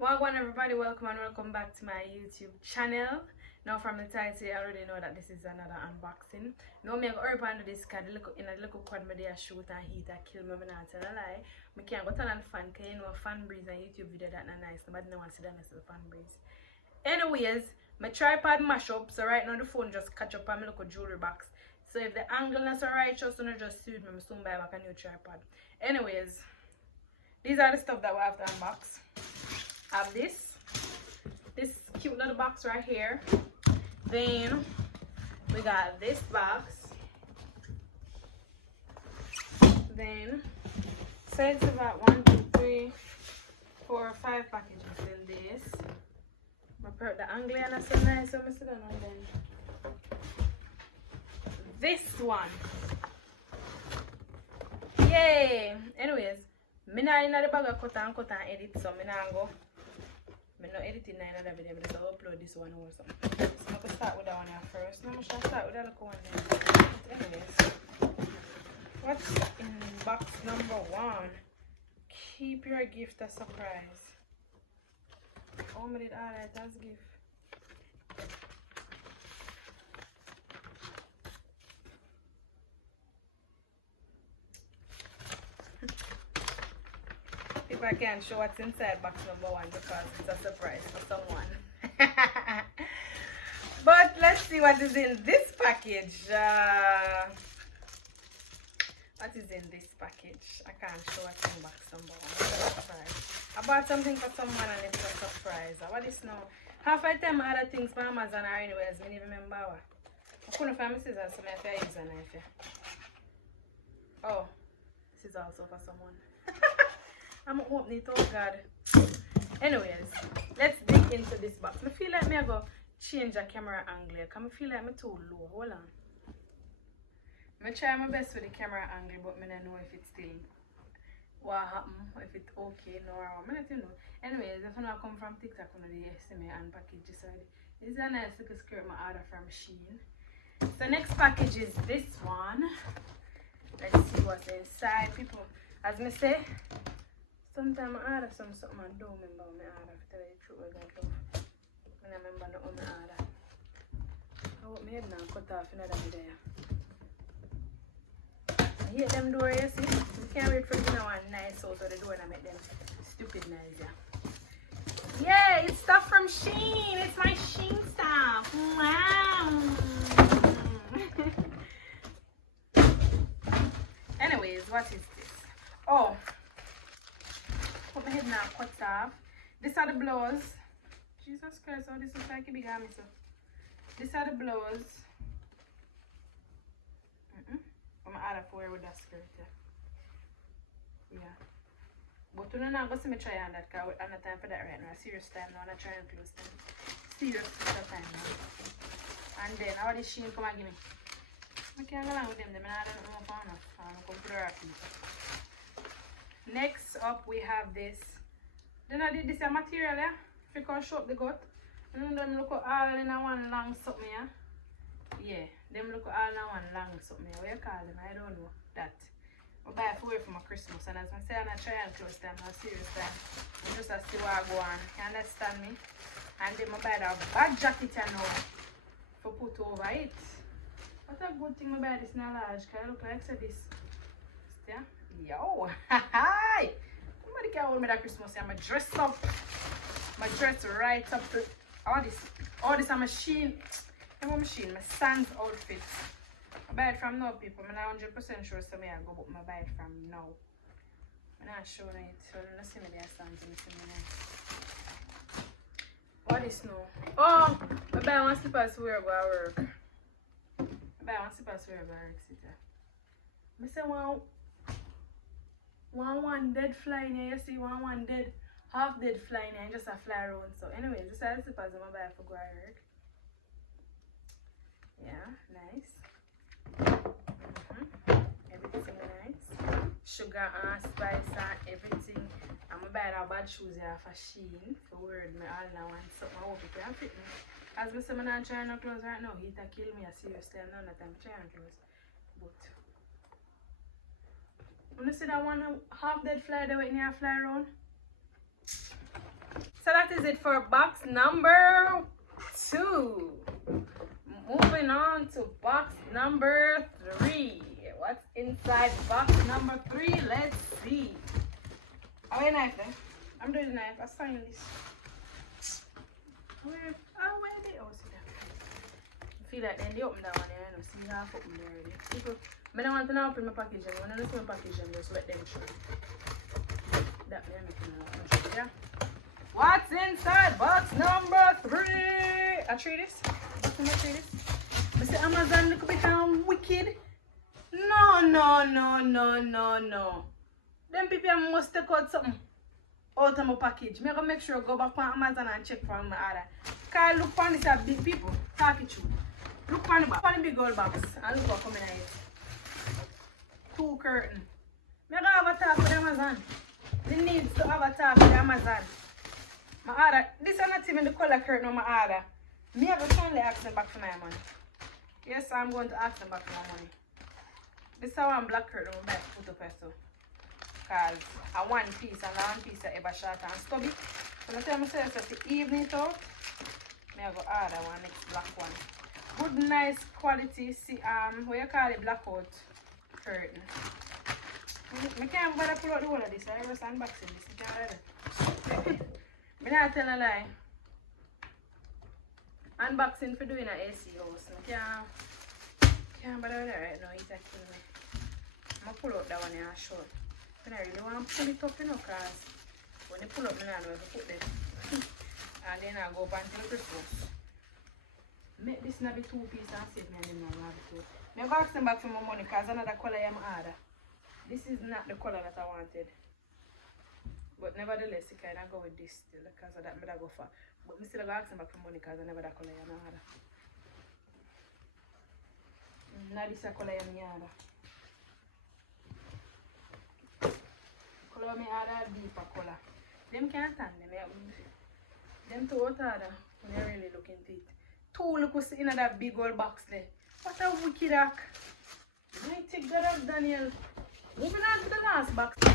Welcome everybody, welcome and welcome back to my YouTube channel. Now from the title you already know that this is another unboxing. Now me go up under this card in a little quad me there shoot and heat and kill me not tell a lie. Me can't go tell on fan cause you know fan breeze and YouTube video that not nice. Nobody no want to see that nice of fan breeze. Anyways, my tripod mash up, so right now the phone just catch up on my little jewelry box. So if the angle is alright, just suit me, soon buy back a new tripod. Anyways, these are the stuff that we have to unbox. I have this cute little box right here. Then we got this box. Then so it's about 1, 2, 3, 4, 5 packages in this. The angle is so nice, so I'm sit down and then this one. Yay! Anyways, me not in the bag of cut and edit, so me not go. I'm not editing another video, but I'll upload this one also. So I'm going to start with that one here first. No, I'm going to start with that little one then. Anyways, what's in box number 1? Keep your gift a surprise. Oh, I did alright as gift. If I can't show what's inside box number 1 because it's a surprise for someone. But let's see what is in this package. What is in this package? I can't show what's in box number 1. It's a surprise. I bought something for someone and it's a surprise. What is now? Half the time I other things for Amazon or anyways, I don't remember. I couldn't find my scissors, so I use a knife. Oh, this is also for someone. I'm opening it, oh god. Anyways, let's dig into this box. I feel like I go change the camera angle because I feel like I'm too low. Hold on. I try my best with the camera angle, but I don't know if it's still what happened, if it's okay no or I don't know. Anyways, if I come from TikTok, I see me unpackage this already. This is a nice little skirt I ordered from Shein. So next package is this one. Let's see what's inside. People, as I say, sometimes I order something I don't remember what I order. To tell you the truth, I don't remember what I order. I hope my head now cut off another video. I hate them doors, you see. You can't wait for you know one nice house where the door and I make them stupid noise, yeah. Yeah, it's stuff from Shein. It's my Shein stuff. Wow. Anyways, what is this? Oh. Put my head now cut off. These are the blows. Jesus Christ, oh, this is like a big army. So these are the blows. I'm out of wear with that skirt. Yeah. But we're not going to see me try on that because I'm not time for that right now. Serious time now. I'm not trying to close time. Serious time now. And then all this Shein come and give me. I can't go along with them. I don't know if I'm going to put her up. Next up we have this. Then I did this material, yeah? If you can show up the gut. And then look all in a one long something, yeah? Yeah, them look all in one long something. What you call them? I don't know that. I buy it for my Christmas, and as I say, I'm not trying to close time, not serious time. I'm just see what I go on. You understand me? And then I buy that bad jacket you know for put over it. What a good thing I buy this in a large, because it look like so this. Yeah? Yo! Hi! Nobody can hold me that Christmas. I'm dressed up. My dress right up to all this I'm a Shein. I'm a machine, my son's outfit. I buy it from now, people. I'm not 100% sure so I go, but I buy it from now. I'm not showing it, so I'm not seeing the son's and see me now. What is now? Oh! I buy one slippers to wear go to work. I buy one slippers to wear go to work, sister. I say one dead fly in here, you see one dead, half dead fly in here, and just a fly around. So anyways, this is the slippers I'm buy for go to work. Yeah, nice. Everything nice. Sugar and spice and everything. I'm gonna buy that bad shoes here for Shein. For word me all now and something I hope it can fit me. As I say, I'm not trying to clothes right now. Heat kill me, I seriously, I'm not time trying to clothes. But when you see that one half dead fly there waiting here fly around. So that is it for box number 2. Moving on to box number 3. What's inside box number 3? Let's see. Oh, a knife then. I'm doing the knife. I'll sign this. Where they? Oh, see that. I feel like then they open that one here. I know. See half open there already. People, I don't want to now open my package. I want to open my package and just let them show. That way I'm making it. Yeah. What's inside box number 3? I try this. Box number 3 this. Mr. Amazon look a bit wicked. No. Them people must take out something out of my package. I'm gonna make sure I go back on Amazon and check for my order. Cause look on this big people talking to. Look on the box. On the big gold box and look what coming out. 2 curtain. I'm gonna have a talk with Amazon. They need to have a talk with Amazon. My order. This is not even the color curtain on my order. Me have to finally ask them back for my money. Yes, I'm going to ask them back for my money. This is one black curtain I'm going to put up so. Because I one piece and I one piece I ever short and stubby. So I tell myself that the evening it out, I go order one next black one. Good nice quality, see what you call it, blackout curtain. I can't bother pull out the whole of this, I just unboxing this. You can't ready. I'm not telling a lie. Unboxing for doing an AC house. I can't bother with that right now, it's killing me. I'm going to pull out that one here and show it. But I really want to pull it up, you know, because when you pull up, I don't know if you put this. And then I go up until Christmas. Make this not be 2 pieces and save me and then I'll have it too. I'm asking back for my money because another color I'm order. This is not the color that I wanted. But nevertheless, you kind of go with this still because of that I go for. But I still go asking back for money because I never that color I'm order. Now this is the color I'm order. Color me order deeper color. Them can't stand them. Them two out order when you really look into it. 2 look what's in that big old box there. What a wicked hack. Mighty God of Daniel. Moving on to the last box. The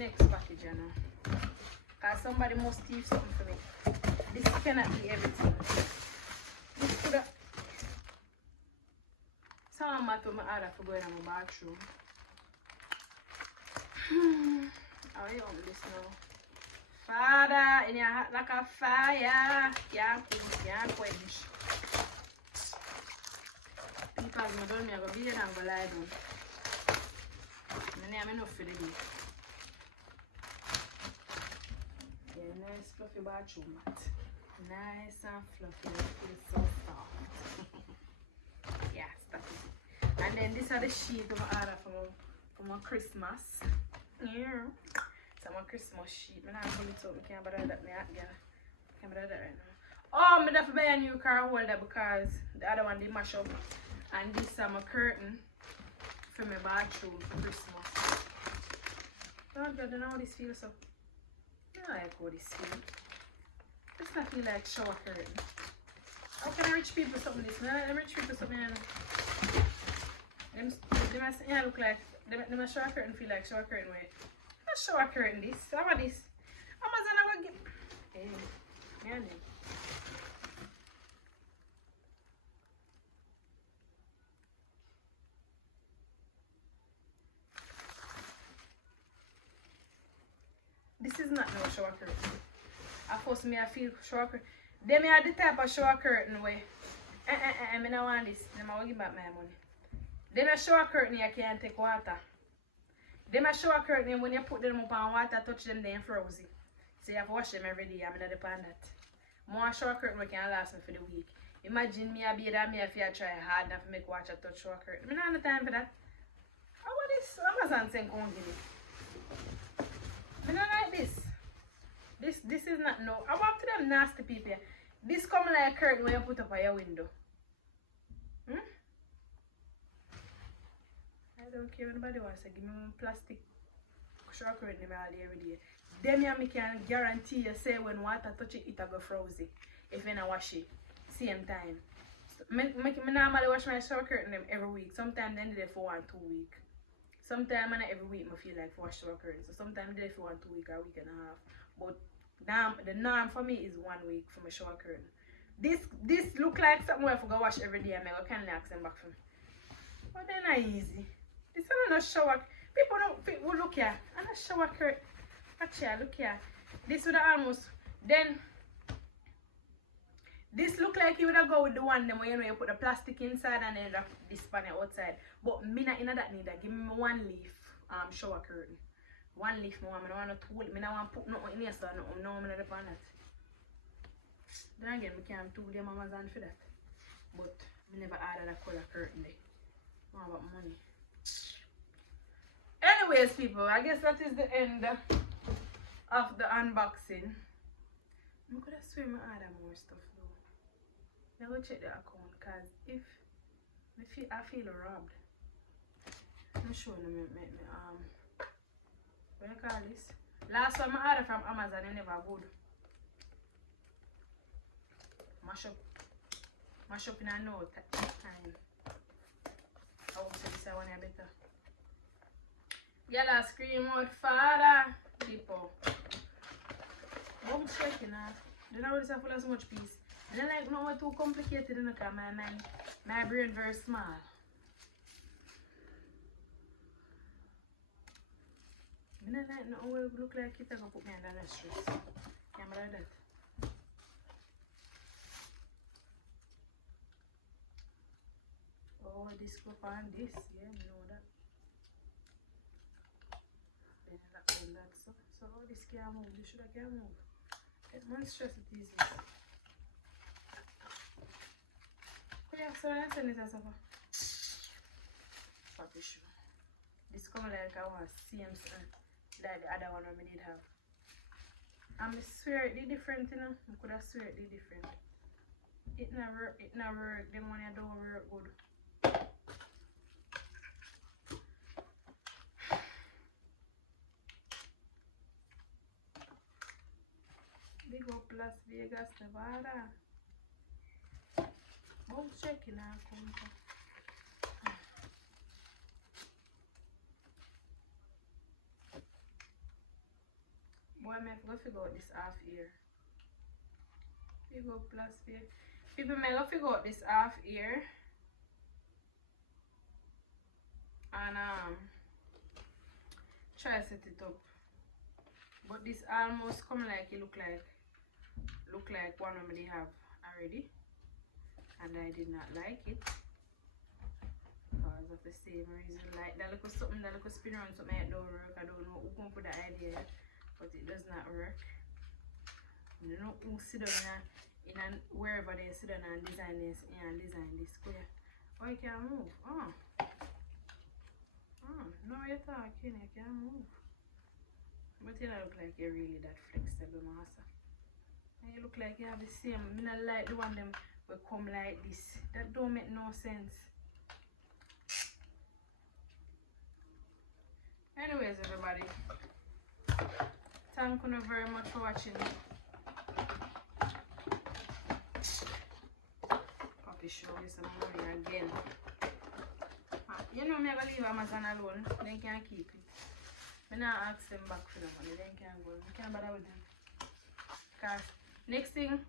next package, you know. Because somebody must steal something for me. This cannot be everything. This could have. Some matter my order for going in my bathroom. How you open this now? Father, in your heart like a fire. Can't quench. People, I don't know, I'm going to lie down. I have enough for the day. Yeah, nice fluffy bathroom mat. Nice and fluffy, it feels so soft. Yes, that is it. And then these are the sheets I ordered for my Christmas. Yeah. So my Christmas sheet. I'm not going to I can't bother that can't bother that right now. Oh, I'm going to buy a new car holder because the other one did mash up. And this is my curtain for my bathroom for Christmas. Oh God, I don't know how this feels so. I like how this feels. It's not feel like shower curtain. How can rich people something this? Rich people something they must look like them shower curtain feel like shower curtain way. Not shower curtain this. How about this? Amazon I will give. Hey, yeah. This is not no shower curtain. Of course, I feel shower curtain. Them are the type of shower curtain where I don't want this. Them I will give back my money. Them a shower curtain you can't take water. Them a shower curtain when you put them up on water, touch them, they frozen. So you have to wash them every day. I'm not depend that. More shower curtain we can last me for the week. Imagine me a be that me if you try hard enough to make water touch shower curtain. I don't have time for that. How about this? Amazon saying come give it. I don't like this. This is not no. I want to them nasty people. This come like a curtain when you put up on your window. I don't care what anybody wants to give me plastic shower curtain all day every day. Them I can guarantee you say when water touch it, it'll go frozen. If you don't wash it same time. So, I normally wash my shower curtain every week. Sometimes they need it for 1-2 weeks. Sometimes not every week I feel like for wash shower curtain. So sometimes I do it for 1-2 weeks, a week and a half. But The norm for me is 1 week for my shower curtain. This look like something I forgot wash every day and I can ask them back for me. But they're not easy. This is not shower. People don't look here. I'm not shower curtain. Actually, look here. This would almost then. This look like you would have go with the one them where you know you put the plastic inside and then this pan outside. But me not in that neither. Give me 1 leaf shower curtain. 1 leaf more. I don't want to tool. I don't want to put nothing in here so no I'm not upon that. Then again we can't tool them Amazon for that. But I never added a color curtain there. More about money. Anyways people, I guess that is the end of the unboxing. I could have sworn I added more stuff though. Now go check the account because if I feel robbed. I'm showing them what you call this? Last one I ordered from Amazon they never good. Mash up in a note time. I hope so this one better. Yellow scream out father people. I'm checking out. Then I always have full of so much peace. And I like no too complicated in the car. My brain very small. I don't like no way look like it gonna put me under the stress. Can't like that. Oh, this go on this, yeah, you know that. Then that so this can't move, this should can't move. Get man stress it easy. Yeah, so I send it as a papi shoe. This come like I want same like the other one I did have. I swear it did different, you know. I could have swear it did different. It never work. Them one don't work good. Big up Las Vegas, Nevada. I'm checking out. Boy, I have to figure out this half ear. Big up Las Vegas. People may go figure out this half ear. And try set it up. But this almost come like it look like one we have already. And I did not like it because of the same reason. Like that little something, that little spin around something that don't work. I don't know who come up with the idea, but it does not work. You know who sit down in wherever they sit down and design this and design this square. Oh, you can't move. Oh, no, you're talking, you can't move. But you don't look like you're really that flexible, master. And you look like you have the same. I don't like the one them will come like this. That don't make no sense. Anyways, everybody, thank you very much for watching. Papi show you some money again. You know me gonna leave Amazon alone. They can't keep it. I not ask them back for the money. They can't go. I can't bother with them. Cause next thing,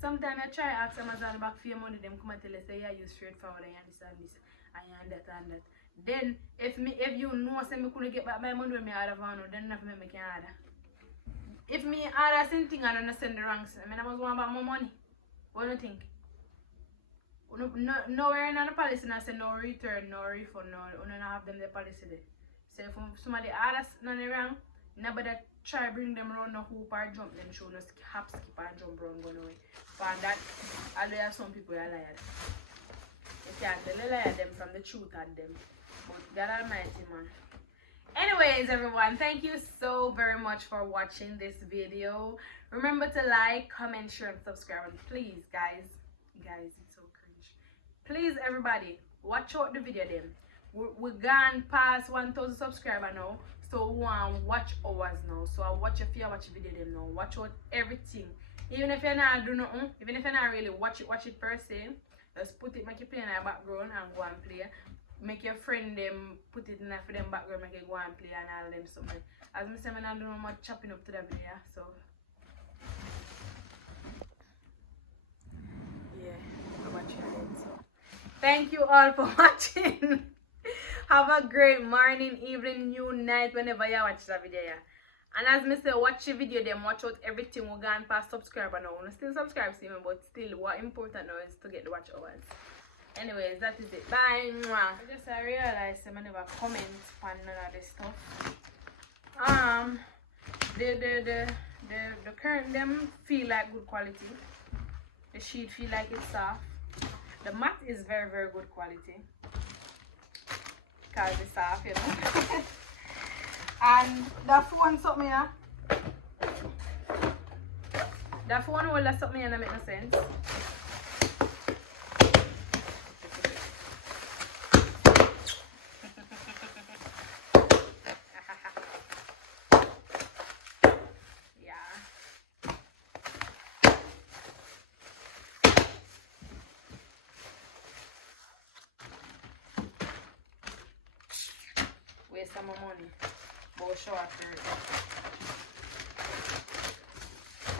sometimes I try ask Amazon back for your money, them come and tell us say yeah, you straightforward and this and this and that and that. Then if you know say me couldn't get back my money when me order van, then nothing me can order. If me order something and I don't send the wrong thing, I must want back my money. What do you think? Nowhere in the policy I say no return, no refund, no don't have them the policy there. So if somebody orders none wrong, nobody try bring them around the hoop or jump them show no hop skip and jump around going away. For that, I have some people are liar. You can't tell a liar them from the truth at them. But God Almighty, man. Anyways, everyone, thank you so very much for watching this video. Remember to like, comment, share, and subscribe. And please, guys, it's so cringe. Please, everybody, watch out the video then. We're gone past 1,000 subscribers now. So we want to watch ours now. So I watch if you watch video them now. Watch out everything. Even if you're not doing nothing, even if you're not really watch it per se, just put it, make it play in the background and go and play. Make your friend them put it in for them background, make it go and play and all them something. As I said, I'm not doing much chopping up to the video. So Thank you all for watching. Have a great morning, evening, new night, whenever you watch the video. Yeah. And as me say, watch the video, then watch out everything we go and past subscriber now. We still subscribe to me, but still what important now is to get the watch hours. Anyways, that is it. Bye. Mwah. I just realized I never comment on none of this stuff. The current them feel like good quality. The sheet feel like it's soft. The mat is very, very good quality. Because it's soft, you know. And the phone something here. The phone holder something here that make no sense. Waste some money. But short.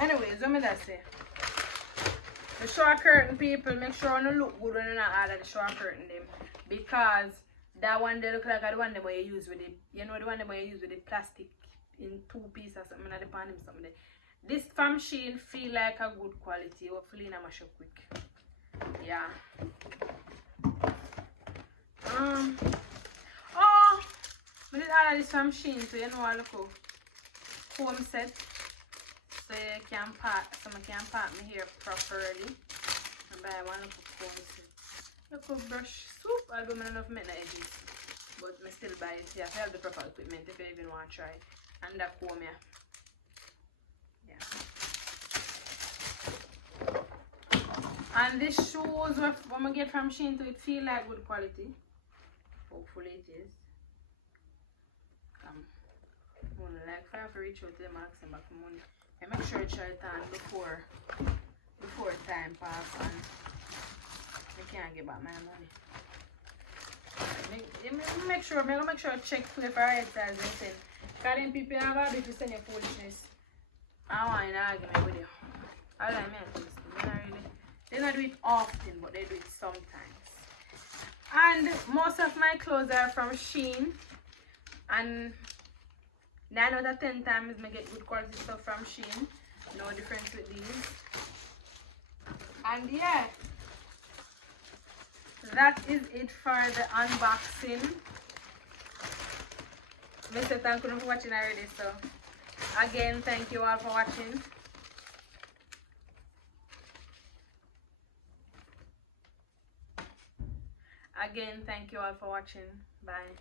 Anyways, what me that say? The short curtain people, make sure you look good when you not order the short curtain them. Because that one they look like the one that you use with it. You know the one that you use with the plastic in 2 pieces or something at the pan something there. This from Shein feel like a good quality. Hopefully not mash up quick. Yeah. Oh, I did all of this from Shein, so you know I look how home set. So you can part, someone can part my hair properly. And buy one look home set. Look how brush soup. I'll do enough make the edges. But I still buy it. Yeah, I have the proper equipment if you even want to try. And that comb here. Yeah. And this shoes what I get from Shein, so it feel like good quality. Hopefully it is. Like if I have to reach out to them and ask them back for money, I make sure I try it on before time pass and I can't get back my money. Make sure I check to the right size they send. Because then people have a bit to send your foolishness. I want to argue with you. I like me. They don't do it often, but they do it sometimes. And most of my clothes are from Shein. And 9 out of 10 times I get good quality stuff from Shein. No difference with these. And yeah, that is it for the unboxing. Mr. Thank you for watching already. So again, thank you all for watching. Again, thank you all for watching. Bye.